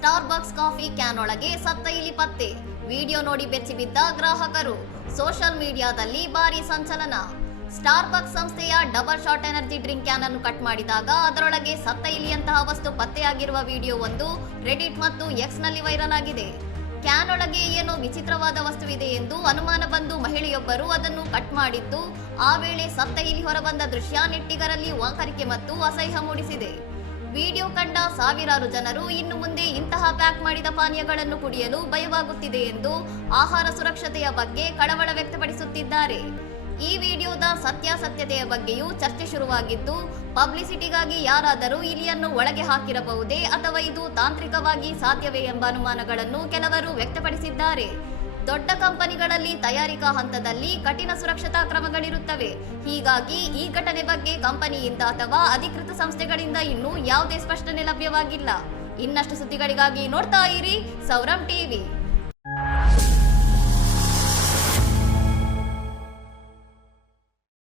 Starbucks coffee can ಒಳಗೆ ಸತ್ತ ಇಲಿ ಪತ್ತೆ. ವಿಡಿಯೋ ನೋಡಿ ಬೆಚ್ಚಿಬಿದ್ದ ಗ್ರಾಹಕರು. ಸೋಷಿಯಲ್ ಮೀಡಿಯಾದಲ್ಲಿ ಭಾರಿ ಸಂಚಲನ. ಸ್ಟಾರ್ಬಕ್ಸ್ ಸಂಸ್ಥೆಯ double shot energy drink can ಅನ್ನು ಕಟ್ ಮಾಡಿದಾಗ ಅದರೊಳಗೆ ಸತ್ತ ಇಲಿಯಂತಹ ವಸ್ತು ಪತ್ತೆಯಾಗಿರುವ ವಿಡಿಯೋ ಒಂದು ರೆಡಿಟ್ ಮತ್ತು ಎಕ್ಸ್ ನಲ್ಲಿ ವೈರಲ್ ಆಗಿದೆ. ಕ್ಯಾನ್ ಒಳಗೆ ಏನೋ ವಿಚಿತ್ರವಾದ ವಸ್ತುವಿದೆ ಎಂದು ಅನುಮಾನ ಬಂದು ಮಹಿಳೆಯೊಬ್ಬರು ಅದನ್ನು ಕಟ್ ಮಾಡಿದ್ದು, ಆ ವೇಳೆ ಸತ್ತ ಇಲಿ ಹೊರಬಂದ ದೃಶ್ಯ ನೆಟ್ಟಿಗರಲ್ಲಿ ವಾಕರಿಕೆ ಮತ್ತು ಅಸಹ್ಯ ಮೂಡಿಸಿದೆ. ವಿಡಿಯೋ ಕಂಡ ಸಾವಿರಾರು ಜನರು ಇನ್ನು ಮುಂದೆ ಇಂತಹ ಪ್ಯಾಕ್ ಮಾಡಿದ ಪಾನೀಯಗಳನ್ನು ಕುಡಿಯಲು ಭಯವಾಗುತ್ತಿದೆ ಎಂದು ಆಹಾರ ಸುರಕ್ಷತೆಯ ಬಗ್ಗೆ ಕಳವಳ ವ್ಯಕ್ತಪಡಿಸುತ್ತಿದ್ದಾರೆ. ಈ ವಿಡಿಯೋದ ಸತ್ಯಾಸತ್ಯತೆಯ ಬಗ್ಗೆಯೂ ಚರ್ಚೆ ಶುರುವಾಗಿದ್ದು, ಪಬ್ಲಿಸಿಟಿಗಾಗಿ ಯಾರಾದರೂ ಇಲಿಯನ್ನು ಒಳಗೆ ಹಾಕಿರಬಹುದೇ ಅಥವಾ ಇದು ತಾಂತ್ರಿಕವಾಗಿ ಸಾಧ್ಯವೇ ಎಂಬ ಅನುಮಾನಗಳನ್ನು ಕೆಲವರು ವ್ಯಕ್ತಪಡಿಸಿದ್ದಾರೆ. ದೊಡ್ಡ ಕಂಪನಿಗಳಲ್ಲಿ ತಯಾರಿಕಾ ಹಂತದಲ್ಲಿ ಕಠಿಣ ಸುರಕ್ಷತಾ ಕ್ರಮಗಳಿರುತ್ತವೆ. ಹೀಗಾಗಿ ಈ ಘಟನೆ ಬಗ್ಗೆ ಕಂಪನಿಯಿಂದ ಅಥವಾ ಅಧಿಕೃತ ಸಂಸ್ಥೆಗಳಿಂದ ಇನ್ನೂ ಯಾವುದೇ ಸ್ಪಷ್ಟನೆ ಲಭ್ಯವಾಗಿಲ್ಲ. ಇನ್ನಷ್ಟು ಸುದ್ದಿಗಳಿಗಾಗಿ ನೋಡ್ತಾ ಇರಿ ಸೌರಂ ಟಿವಿ.